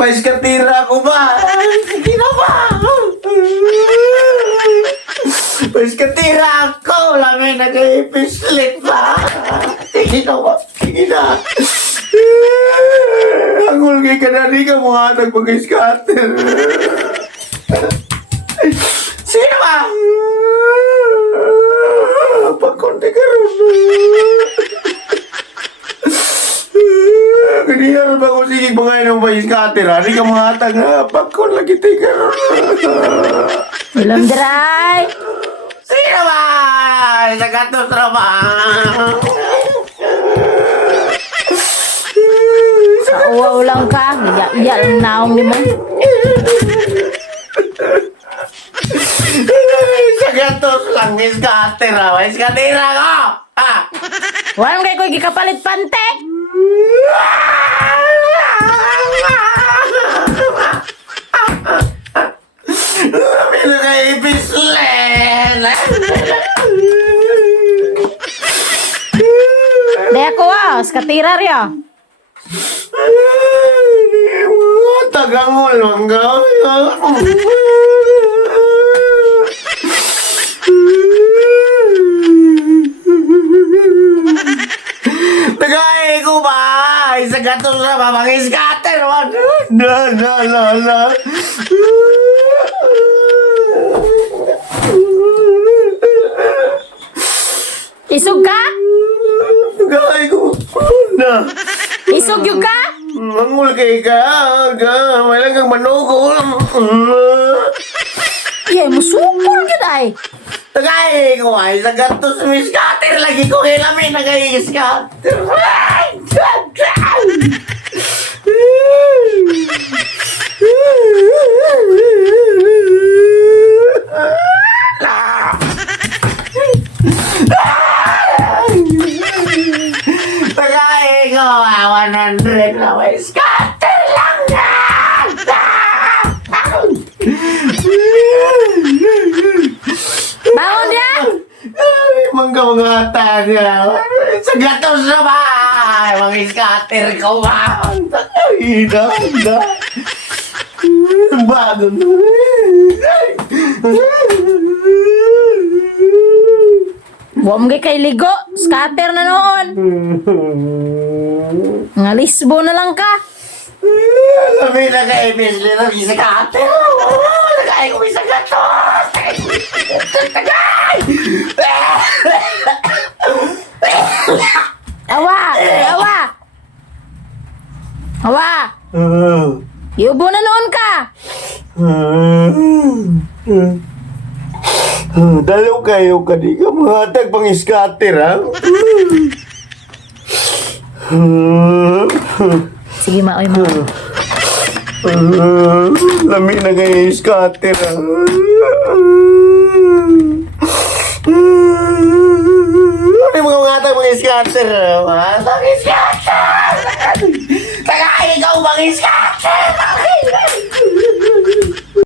May skatira ko ba? Sige na ba? May skatira ako. Lami nag-ipislit pa. Sige na ba? Sige na. Ang ulgi ka na rin ka mga nagpag-scatter. Sino ba? Pagkonti ka rin. Kanina ba kung sige mga inong pa-scatter? Hari ka mga tanga. Pagkon lagi tika rin. Ulam dry. Sino ba? Sa gatos trabaho. Kauwaw lang ka. Iya lang naong ni mo. Sa gatos lang ni scatter. May skatira ko. Walang kay ko gikapalit pante. Pero kay ipislen. Daya ko skatira riyo. Tagangol lang gawin. Nagay ko ba? Isa gatos na mamang-scatter. Na. Isog ka? Nagay ko na. Isog yung ka? Mangul kay ka. May lang kang manugol. Iya mo sukol ka day. Nagay ko ay sa gatos may scatter lagi ko ilamin nagay-scatter. Nagay ko 100 na may scatter lang yan. Bangon dia. Mangga mga taga. Sa gatos na ba? Mga scatter ko ba? Ay, na. Bago na. Buwam kay ligo. Scatter na noon. Nga lisbo na lang ka. Labi na ka-ibis nila. Scatter. Nagay ko sa gatos. Tagay! Awa. Iubo na noon ka. Dalaw kayo di ka mga tagpang-scatter, ha? Sige maoy mo. Lami na kayo scatter, ha? Ano yung mga tagpang-scatter, ha? Mga tagpang-scatter! Tagay ikaw mga scatter!